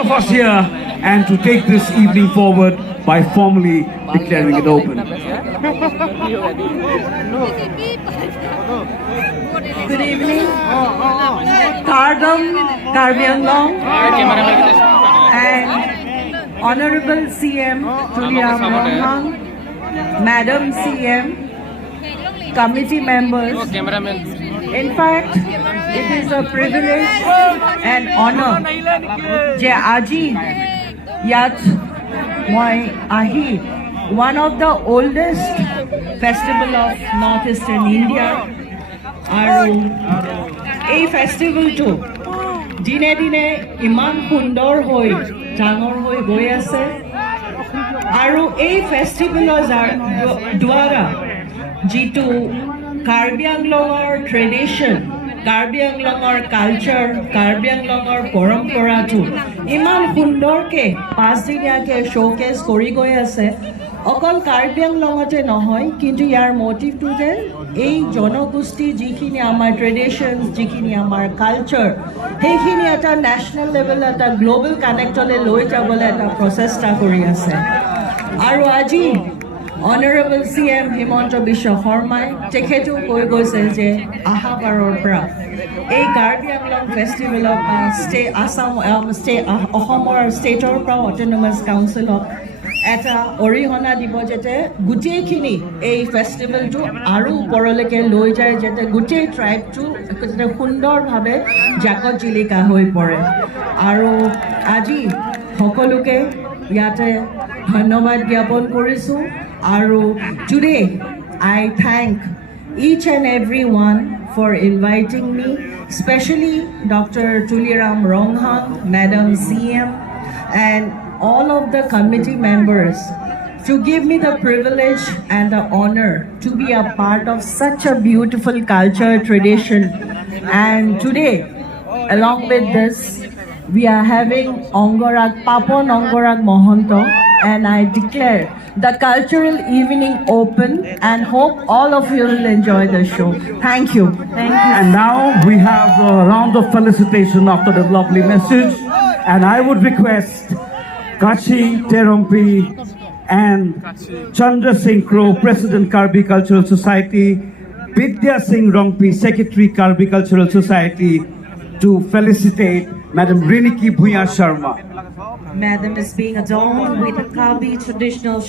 of us here and to take this evening forward by formally declaring it open. Good evening. Kardam, Karbi and Honorable CM Tuliram Ronghang, Madam CM, committee members. In fact, it is a privilege and honor je aji yat moi ahi, one of the oldest festival of northeastern India. আৰু এই ফেষ্টিভেলটো দিনে দিনে ইমান সুন্দৰ হৈ ডাঙৰ হৈ গৈ আছে আৰু এই ফেষ্টিভেলৰ দ্বাৰা যিটো কাৰ্বি আংলঙৰ ট্ৰেডিশ্যন, কাৰ্বি আংলঙৰ কালচাৰ, কাৰ্বি আংলঙৰ পৰম্পৰাটো ইমান সুন্দৰকৈ 5 দিনীয়াকৈ শ্ব'কেছ কৰি গৈ আছে। অকল কাৰ্বি আংলঙতে নহয়, কিন্তু ইয়াৰ মটিভটো যে এই জনগোষ্ঠী যিখিনি আমাৰ ট্ৰেডিশ্যনছ, যিখিনি আমাৰ কালচাৰ, সেইখিনি এটা নেশ্যনেল লেভেল, এটা গ্ল'বেল কানেক্টলৈ লৈ যাবলৈ এটা প্ৰচেষ্টা কৰি আছে। আৰু আজি অনাৰেবল CM হিমন্ত বিশ্ব শৰ্মাই তেখেতেও কৈ গৈছে যে অহাবাৰৰ পৰা এই কাৰ্বি আংলং ফেষ্টিভেলক অসমৰ ষ্টেটৰ পৰা অট'নমাছ কাউন্সিলক এটা অৰিহণা দিব, যাতে গোটেইখিনি এই ফেষ্টিভেলটো আৰু ওপৰলৈকে লৈ যায়, যাতে গোটেই ট্ৰাইবটো যাতে সুন্দৰভাৱে জাকত জিলিকা হৈ পৰে। আৰু আজি সকলোকে ইয়াতে ধন্যবাদ জ্ঞাপন কৰিছোঁ। আৰু today I thank each and everyone for inviting me, especially Dr. Tuliram Ronghang, Madam CM, and all of the committee members to give me the privilege and the honor to be a part of such a beautiful culture tradition. And today, along with this, we are having Ongorak, Papon Ongorak Mohanto, and I declare the cultural evening open and hope all of you will enjoy the show. Thank you. Thank you. And now we have a round of felicitation after the lovely message, and I would request Kachi Terompi and Chandra Singh Crow, President Karbi Cultural Society, Vidya Singh Rongpi, Secretary Karbi Cultural Society, to felicitate Madam Riniki Bhuyan Sarma. Madam is being adorned with a Karbi traditional